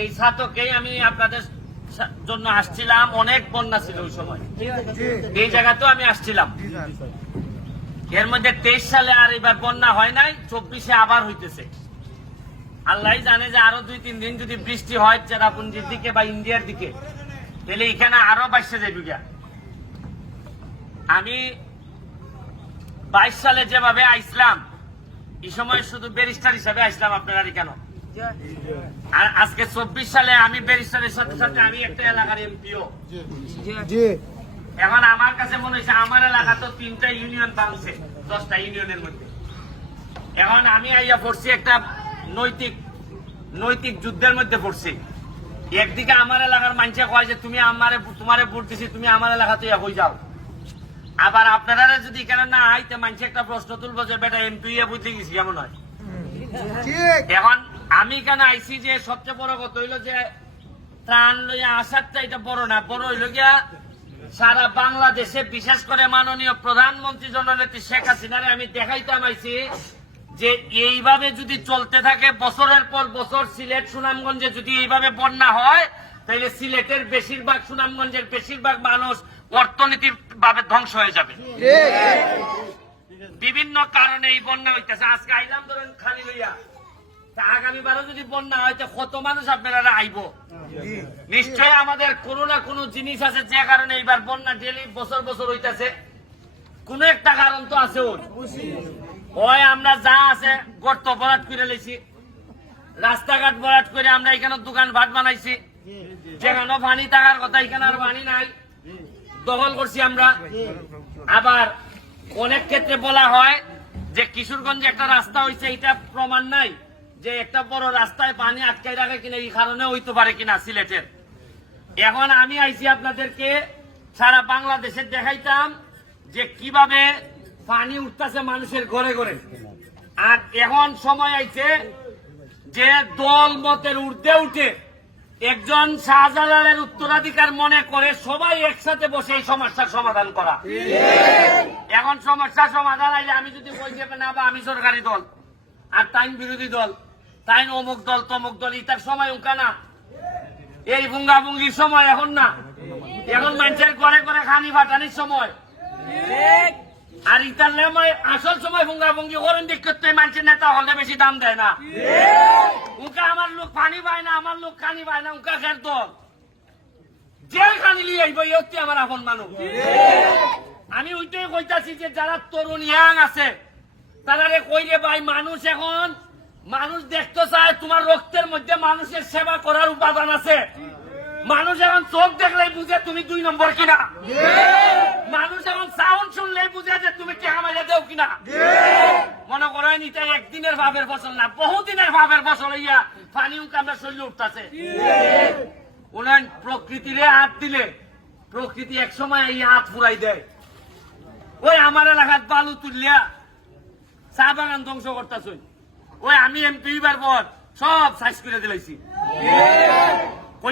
এই ছাতকেই আমি আপনাদের জন্য আসছিলাম। অনেক বন্যা ছিল ওই সময়, এই জায়গাতেও আমি আসছিলাম। এর মধ্যে 23 সালে আর এবার বন্যা হয় নাই, 24-এ আবার হইতেছে। আল্লাহ জানে যে আরো 2-3 দিন যদি বৃষ্টি হয় চেরাপুঞ্জির দিকে বা ইন্ডিয়ার দিকে, তাহলে এখানে আরো বাইশে যাইবে। আমি 22 সালে যেভাবে আইসলাম, এই সময় শুধু ব্যারিস্টার হিসাবে আইসলাম আপনারা কেন, আর আজকে 24 সালে আমি ব্যারিস্টারের সাথে সাথে আমি একটা এলাকার এমপিও। এখন আমার কাছে মনে হয়েছে আমার এলাকা তো 3টা ইউনিয়ন বাংছে 10টা ইউনিয়নের মধ্যে। এখন আমি আইয়া পড়ছি একটা নৈতিক যুদ্ধের মধ্যে পড়ছি। একদিকে আমার এলাকার মানুষে কয় যে তুমি তোমারে ভোট দিছি, তুমি আমার এলাকাতে হয়ে যাও। আবার আপনারা যদি এখানে না আইতে মানুষে একটা প্রশ্ন তুলবো যে বেটা এমপি বুঝতে গেছি কেমন হয়। এখন আমি কেন আইসি যে সবচেয়ে বড় কথা হইলো যে ত্রাণ লইয়া আসারটা এটা বড় না, বড় হইল গিয়া সারা বাংলাদেশে বিশেষ করে মাননীয় প্রধানমন্ত্রী জননেত্রী শেখ হাসিনারে আমি দেখাইতাম আইছি যে এইভাবে যদি চলতে থাকে বছরের পর বছর সিলেট সুনামগঞ্জে যদি এইভাবে বন্যা হয়, তাহলে সিলেটের বেশিরভাগ সুনামগঞ্জের বেশিরভাগ মানুষ অর্থনৈতিক ভাবে ধ্বংস হয়ে যাবে। বিভিন্ন কারণে এই বন্যা হইতেছে। আজকে আইলাম ধরেন খালি লইয়া, আগামীবারও যদি বন্যা হয় কত মানুষ আপনারা আইব। নিশ্চয় আমাদের কোনো না কোনো জিনিস আছে যে কারণে এইবার বন্যা ডেলি বছর বছর হইতেছে। কোন একটা কারণ তো আছে। হয় আমরা যা আছে গর্ত ভরাট করে লেছি, রাস্তাঘাট ভরাট করে আমরা এখানে দোকান ভাট বানাইছি, যেখানে পানি থাকার কথা এখানে আর পানি নাই, দখল করছি আমরা। আবার অনেক ক্ষেত্রে বলা হয় যে কিশোরগঞ্জে একটা রাস্তা হয়েছে, এটা প্রমাণ নাই যে একটা বড় রাস্তায় পানি আটকাই রাখে কিনা, এই কারণে হইতে পারে কিনা সিলেটের। এখন আমি আইছি আপনাদেরকে সারা বাংলাদেশে দেখাইতাম যে কিভাবে পানি উঠতেছে মানুষের ঘরে ঘরে। আর এখন সময় আইছে যে দল মতের ঊর্ধ্বে উঠে একজন শাহজালালের উত্তরাধিকার মনে করে সবাই একসাথে বসে এই সমস্যার সমাধান করা। এখন সমস্যার সমাধান আইলে আমি যদি বই দেবে না বা আমি সরকারি দল আর তাইন বিরোধী দল, তাইন অমুক দল তমুক দল, ইতার সময় উনকা না, এই ভুঙ্গাভুঙ্গির সময় এখন না। এখন মানুষের ঘরে ঘরে খানি ফাটানির সময়। আর ইতার আসল সময় ভুঙ্গাভুঙ্গি করেন দেখতে মানুষের নেতা হলে বেশি দাম দেয় না। উনকা আমার লোক পানি পায় না, আমার লোক খানি পায় না, উনকা খের দল যে খানি লিয়ে আইব হচ্ছে আমার আপন মানুষ। আমি ওইটাই কইতাছি যে যারা তরুণ ইয়াং আছে তারা কইরে ভাই, মানুষ এখন মানুষ দেখতে চায় তোমার রক্তের মধ্যে মানুষের সেবা করার উপাদান আছে। মানুষ এখন চোখ দেখলেই বুঝে তুমি 2 নম্বর কিনা, মানুষ এখন সাউন্ড শুনলেই বুঝে যে তুমি কে আমাকে দেও কিনা। মনে করেন এটা একদিনের ভাবের ফসল না, বহুদিনের ভাবের ফসল। ইয়া পানি আমরা শরীরে উঠতেছে। উন্নয়ন প্রকৃতিরে হাত দিলে প্রকৃতি এক সময় এই হাত ফুরাই দেয়। ওই আমার এলাকার বালু তুলিয়া চা বাগান ধ্বংস করতেছ, ওই আমি এমপি বার পর সব সাইজ করে দিলাইছি।